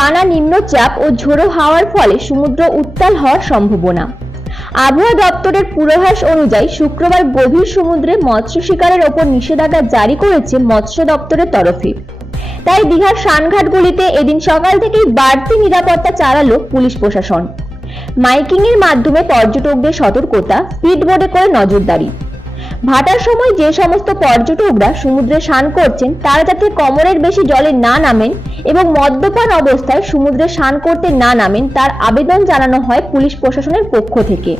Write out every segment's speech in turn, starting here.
টানা নিম্নচাপ ও ঝোড়ো হাওয়ার ফলে সমুদ্র উত্তাল হওয়ার সম্ভাবনা। আবহাওয়া দপ্তরের পূর্বাভাস অনুযায়ী শুক্রবার গভীর সমুদ্রে মৎস্য শিকারের ওপর নিষেধাজ্ঞা জারি করেছে মৎস্য দপ্তরের তরফে। তাই দীঘার স্নানঘাটগুলিতে এদিন সকাল থেকেই বাড়তি নিরাপত্তা চালালো পুলিশ প্রশাসন। মাইকিং এর মাধ্যমে পর্যটকদের সতর্কতা, স্পিড বোটে করে নজরদারি। ভাটার সময় যে সমস্ত পর্যটকরা সমুদ্রে স্নান করছেন তারা যাতে কোমরের বেশি জলে না নামেন এবং মদ্যপান অবস্থায় সমুদ্রে স্নান করতে না নামেন তার আবেদন জানানো হয় পুলিশ প্রশাসনের পক্ষ থেকে।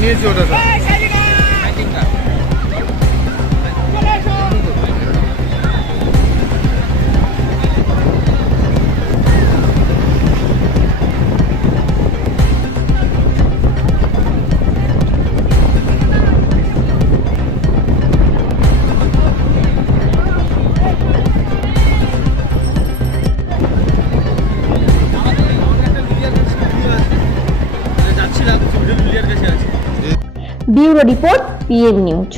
নিয়েছি ওটা sir. Bureau report, PM news.